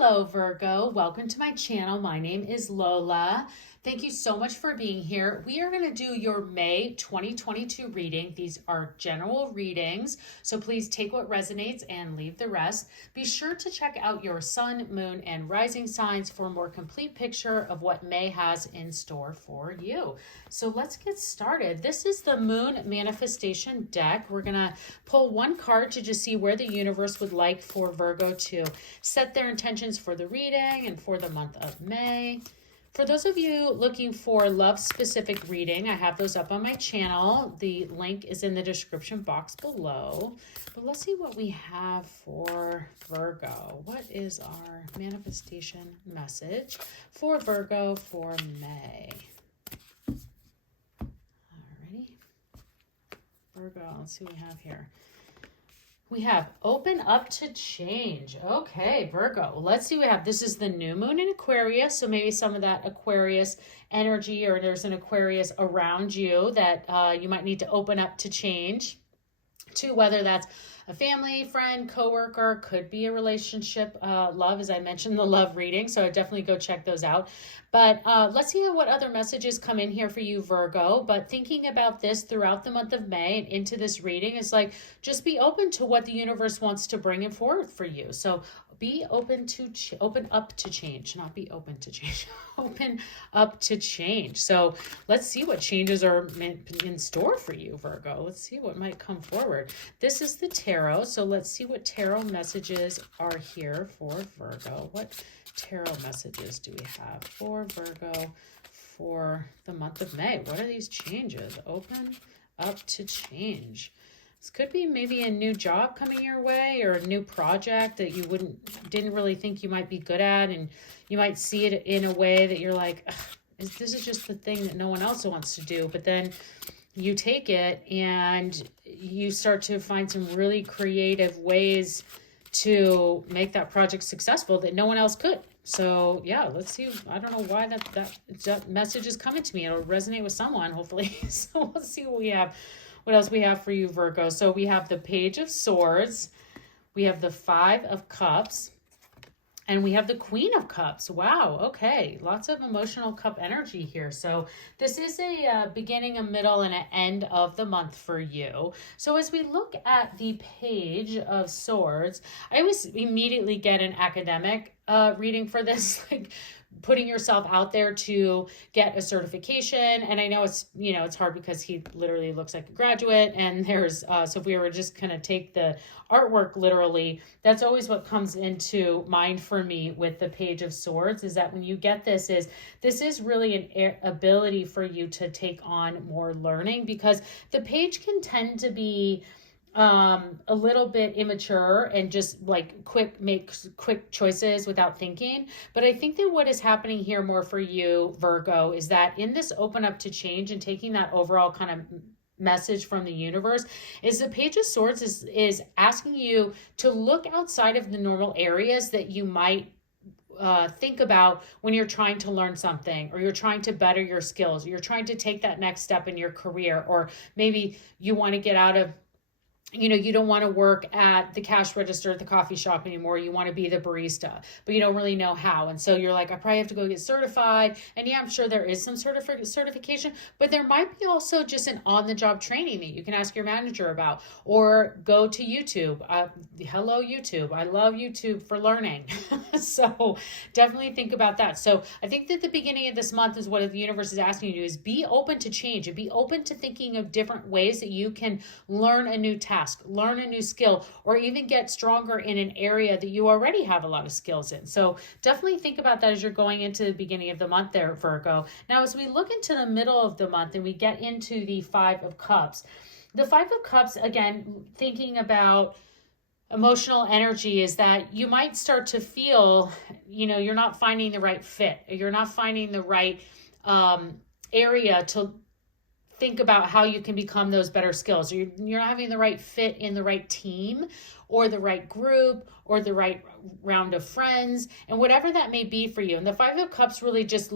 Hello, Virgo. Welcome to my channel. My name is Lola. Thank you so much for being here. We are going to do your May 2022 reading. These are general readings, so please take what resonates and leave the rest. Be sure to check out your sun, moon, and rising signs for a more complete picture of what May has in store for you. So let's get started. This is the Moon Manifestation deck. We're going to pull one card to just see where the universe would like for Virgo to set their intentions for the reading and for the month of May. For those of you looking for love-specific reading, I have those up on my channel. The link is in the description box below. But let's see what we have for Virgo. What is our manifestation message for Virgo for May? Alrighty. Virgo, let's see what we have here. We have open up to change. Okay, Virgo. Let's see what we have. This is the new moon in Aquarius. So maybe some of that Aquarius energy, or there's an Aquarius around you that you might need to open up to change to, whether that's a family, friend, coworker, could be a relationship, love, as I mentioned, the love reading. So I definitely go check those out. But let's see what other messages come in here for you, Virgo. But thinking about this throughout the month of May and into this reading is like, just be open to what the universe wants to bring it forward for you. So be open to open up to change, not be open to change, open up to change. So let's see what changes are in store for you, Virgo. Let's see what might come forward. This is the tarot. So let's see what tarot messages are here for Virgo. What tarot messages do we have for Virgo for the month of May? What are these changes? Open up to change. This could be maybe a new job coming your way, or a new project that you didn't really think you might be good at, and you might see it in a way that you're like, this is just the thing that no one else wants to do. But then you take it and you start to find some really creative ways to make that project successful that no one else could. So yeah, let's see. I don't know why that message is coming to me. It'll resonate with someone, hopefully. So let's see what we have. What else we have for you, Virgo? So we have the Page of Swords, we have the Five of Cups, and we have the Queen of Cups. Wow, okay. Lots of emotional cup energy here. So this is a beginning, a middle, and an end of the month for you. So as we look at the Page of Swords, I always immediately get an academic reading for this, like putting yourself out there to get a certification. And I know it's hard because he literally looks like a graduate, and there's so if we were just kind of take the artwork literally, that's always what comes into mind for me with the Page of Swords, is that when you get this is really an ability for you to take on more learning, because the page can tend to be a little bit immature and just like make quick choices without thinking. But I think that what is happening here more for you, Virgo, is that in this open up to change and taking that overall kind of message from the universe, is the Page of Swords is asking you to look outside of the normal areas that you might think about when you're trying to learn something, or you're trying to better your skills, or you're trying to take that next step in your career, or maybe you want to get out of, you don't want to work at the cash register at the coffee shop anymore. You want to be the barista, but you don't really know how. And so you're like, I probably have to go get certified. And yeah, I'm sure there is some sort of certification, but there might be also just an on-the-job training that you can ask your manager about, or go to YouTube. Hello, YouTube. I love YouTube for learning. So definitely think about that. So I think that the beginning of this month is what the universe is asking you to do, is be open to change and be open to thinking of different ways that you can learn a new task, learn a new skill, or even get stronger in an area that you already have a lot of skills in. So definitely think about that as you're going into the beginning of the month there, Virgo. Now, as we look into the middle of the month and we get into the Five of Cups, the Five of Cups, again, thinking about emotional energy, is that you might start to feel, you're not finding the right fit, or you're not finding the right area to think about how you can become those better skills. You're not having the right fit in the right team, or the right group, or the right round of friends, and whatever that may be for you. And the Five of Cups really just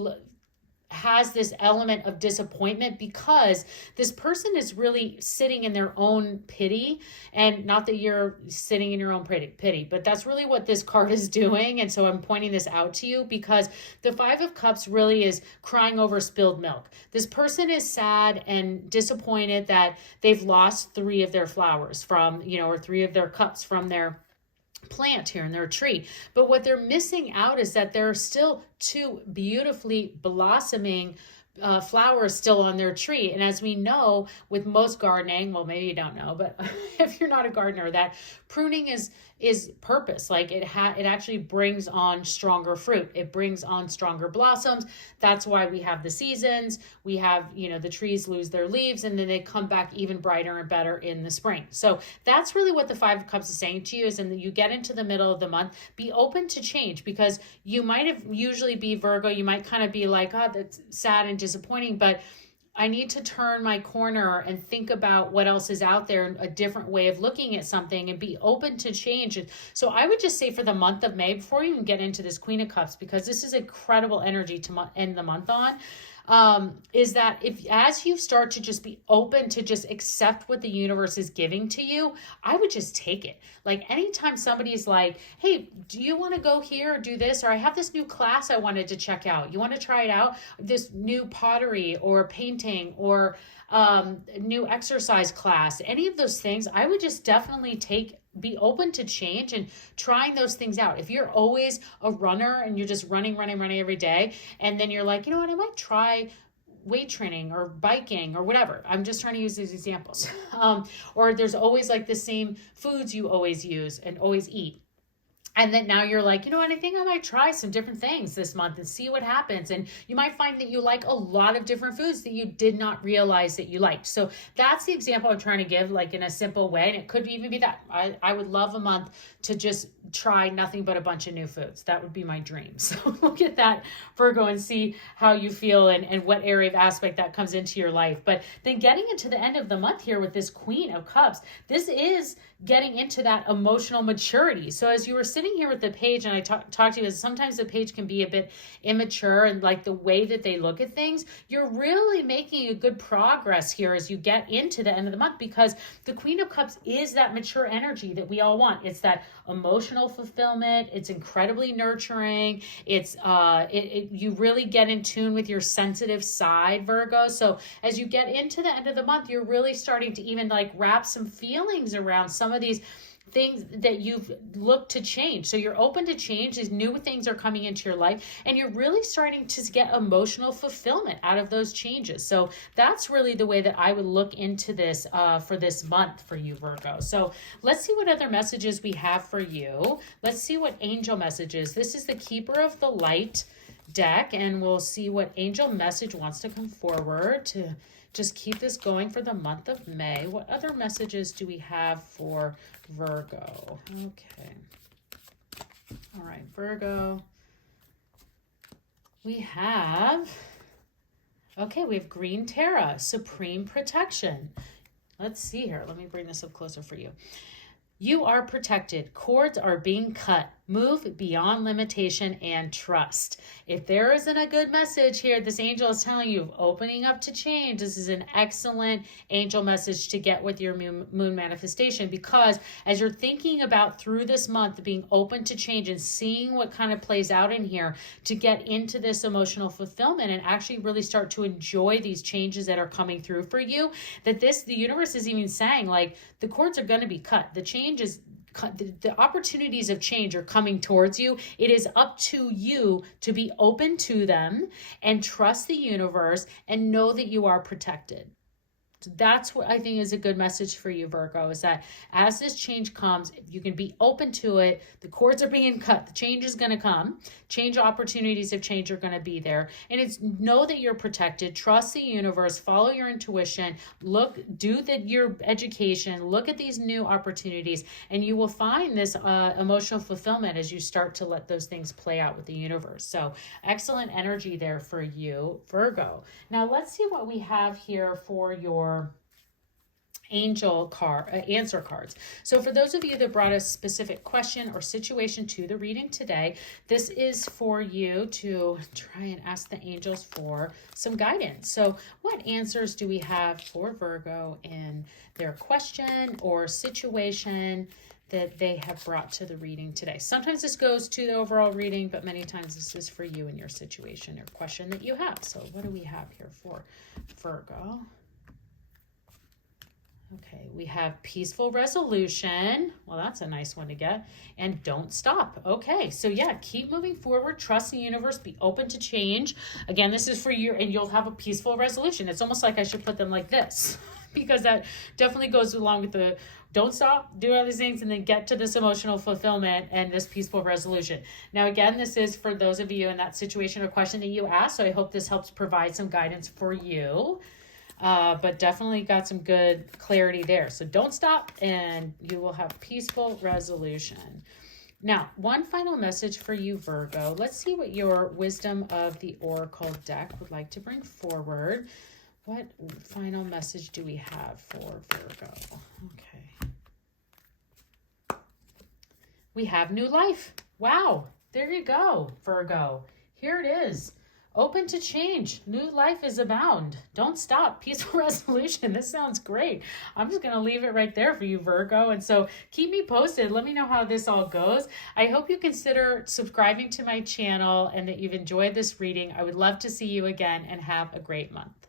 has this element of disappointment because this person is really sitting in their own pity. And not that you're sitting in your own pity, but that's really what this card is doing. And so I'm pointing this out to you because the Five of Cups really is crying over spilled milk. This person is sad and disappointed that they've lost 3 of their flowers from, or 3 of their cups from their plant here in their tree. But what they're missing out is that there are still 2 beautifully blossoming flowers still on their tree. And as we know with most gardening, well, maybe you don't know, but if you're not a gardener, that pruning is purpose. Like it actually brings on stronger fruit. It brings on stronger blossoms. That's why we have the seasons. We have, the trees lose their leaves and then they come back even brighter and better in the spring. So that's really what the Five of Cups is saying to you, is that you get into the middle of the month, be open to change, because you might have usually be Virgo. You might kind of be like, oh, that's sad and disappointing, but I need to turn my corner and think about what else is out there, a different way of looking at something, and be open to change. So I would just say for the month of May, before you even get into this Queen of Cups, because this is incredible energy to end the month on, is that as you start to just be open to just accept what the universe is giving to you, I would just take it. Like anytime somebody's like, hey, do you want to go here or do this? Or I have this new class I wanted to check out. You want to try it out? This new pottery or painting or new exercise class, any of those things, I would just definitely be open to change and trying those things out. If you're always a runner and you're just running every day, and then you're like, you know what, I might try weight training or biking or whatever. I'm just trying to use these examples. Or there's always like the same foods you always use and always eat. And then now you're like, you know what, I think I might try some different things this month and see what happens. And you might find that you like a lot of different foods that you did not realize that you liked. So that's the example I'm trying to give, like in a simple way. And it could even be that I would love a month to just try nothing but a bunch of new foods. That would be my dream. So look at that, Virgo, and see how you feel and what area of aspect that comes into your life. But then getting into the end of the month here with this Queen of Cups, this is getting into that emotional maturity. So as you were sitting here with the page, and I talked to you, sometimes the page can be a bit immature and like the way that they look at things, you're really making a good progress here as you get into the end of the month, because the Queen of Cups is that mature energy that we all want. It's that emotional fulfillment. It's incredibly nurturing. It's you really get in tune with your sensitive side, Virgo. So as you get into the end of the month, you're really starting to even like wrap some feelings around some of these things that you've looked to change. So you're open to change. These new things are coming into your life, and you're really starting to get emotional fulfillment out of those changes. So that's really the way that I would look into this for this month for you, Virgo. So let's see what other messages we have for you. Let's see what angel messages. This is the Keeper of the Light deck, and we'll see what angel message wants to come forward to just keep this going for the month of May. What other messages do we have for Virgo? Okay. All right, Virgo. We have Green Terra, Supreme Protection. Let's see here. Let me bring this up closer for you. You are protected. Cords are being cut. Move beyond limitation and trust. If there isn't a good message here, this angel is telling you, opening up to change. This is an excellent angel message to get with your moon manifestation, because as you're thinking about through this month, being open to change and seeing what kind of plays out in here to get into this emotional fulfillment and actually really start to enjoy these changes that are coming through for you, that the universe is even saying, like, the cords are going to be cut. The opportunities of change are coming towards you. It is up to you to be open to them and trust the universe and know that you are protected. So that's what I think is a good message for you, Virgo, is that as this change comes, if you can be open to it, the cords are being cut, the change is going to come, change opportunities of change are going to be there. And it's know that you're protected, trust the universe, follow your intuition, do your education, look at these new opportunities, and you will find this emotional fulfillment as you start to let those things play out with the universe. So excellent energy there for you, Virgo. Now let's see what we have here for your angel card answer cards. So for those of you that brought a specific question or situation to the reading today, this is for you to try and ask the angels for some guidance. So what answers do we have for Virgo in their question or situation that they have brought to the reading today? Sometimes this goes to the overall reading, but many times this is for you and your situation or question that you have. So what do we have here for Virgo? Okay, we have peaceful resolution. Well, that's a nice one to get. And don't stop. Okay, so yeah, keep moving forward. Trust the universe. Be open to change. Again, this is for you, and you'll have a peaceful resolution. It's almost like I should put them like this because that definitely goes along with the don't stop, do other things, and then get to this emotional fulfillment and this peaceful resolution. Now, again, this is for those of you in that situation or question that you asked. So I hope this helps provide some guidance for you. But definitely got some good clarity there. So don't stop and you will have peaceful resolution. Now, one final message for you, Virgo. Let's see what your Wisdom of the Oracle deck would like to bring forward. What final message do we have for Virgo? Okay. We have new life. Wow. There you go, Virgo. Here it is. Open to change. New life is abound. Don't stop. Peaceful resolution. This sounds great. I'm just going to leave it right there for you, Virgo. And so keep me posted. Let me know how this all goes. I hope you consider subscribing to my channel and that you've enjoyed this reading. I would love to see you again and have a great month.